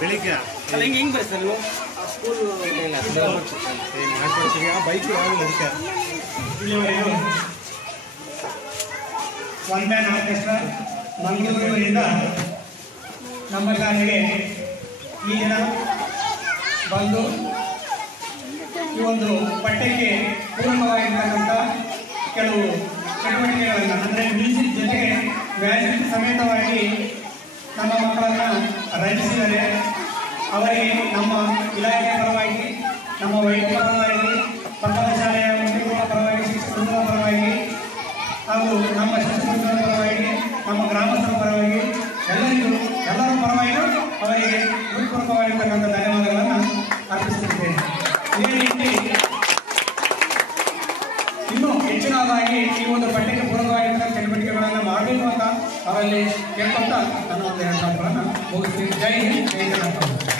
ಬೆಳಿಗ್ಗೆ ಅಲ್ಲ ಹೆಂಗೆ ಬರ್ತಾರೆ ನೀವು ಸ್ಕೂಲ್ ಮಾಡ್ಕೊಡ್ತೀವಿ ಆ ಬೈಕ್ ಯಾವಾಗಲೂ ಅದಕ್ಕೆ ಇಲ್ಲಿವರೆಗೂ ಒನ್ ಮ್ಯಾನ್ ಆರ್ಕೆಸ್ಟ್ರಾ ಮಂಗಳೂರಿನಿಂದ ನಮ್ಮ ಶಾಲೆಗೆ ಈ ದಿನ ಬಂದು ಈ ಒಂದು ಪಠ್ಯಕ್ಕೆ ಪೂರಕವಾಗಿರ್ತಕ್ಕಂಥ ಕೆಲವು ಚಟುವಟಿಕೆಗಳನ್ನು ಅಂದರೆ ಮ್ಯೂಸಿಕ್ ಜೊತೆಗೆ ಮ್ಯಾಜಿಕ್ ಸಮೇತವಾಗಿ ನಮ್ಮ ಮಕ್ಕಳನ್ನು ರಂಜಿಸಿದರೆ ಅವರಿಗೆ ನಮ್ಮ ಇಲಾಖೆಯ ಪರವಾಗಿ ನಮ್ಮ ವೈದ್ಯರ ಪರವಾಗಿ ಪಕ್ಕದ ಶಾಲೆಯ ಮುಖ್ಯಗಳ ಪರವಾಗಿ ಶಿಕ್ಷಕರ ಪರವಾಗಿ ಹಾಗೂ ನಮ್ಮ ಶಿಕ್ಷಕರ ಪರವಾಗಿ ನಮ್ಮ ಗ್ರಾಮಸ್ಥರ ಪರವಾಗಿ ಎಲ್ಲರ ಪರವಾಗಿಯೂ ಅವರಿಗೆ ಹೃತ್ಪೂರ್ವಕವಾಗಿರ್ತಕ್ಕಂಥ ಧನ್ಯವಾದಗಳನ್ನು ಅರ್ಪಿಸುತ್ತಿದ್ದೇನೆ. ಇದೇ ರೀತಿ ಇನ್ನೂ ಹೆಚ್ಚಿನದಾಗಿ ಈ ಒಂದು ಪಠ್ಯಕ್ಕೆ ಪೂರಕವಾಗಿರ್ತಕ್ಕಂಥ ಚಟುವಟಿಕೆಗಳನ್ನು ಮಾಡಬೇಕು ಅಂತ ಅವರಲ್ಲಿ ಕೇಳ್ಕೊಂತ ನನ್ನ ಒಂದು ಎರಡು ಮಾತುಗಳನ್ನು ಮುಗಿಸ್ತೀನಿ. ಜೈ ಹಿಂದ್, ಜೈ ಕರ್ನಾಟಕ.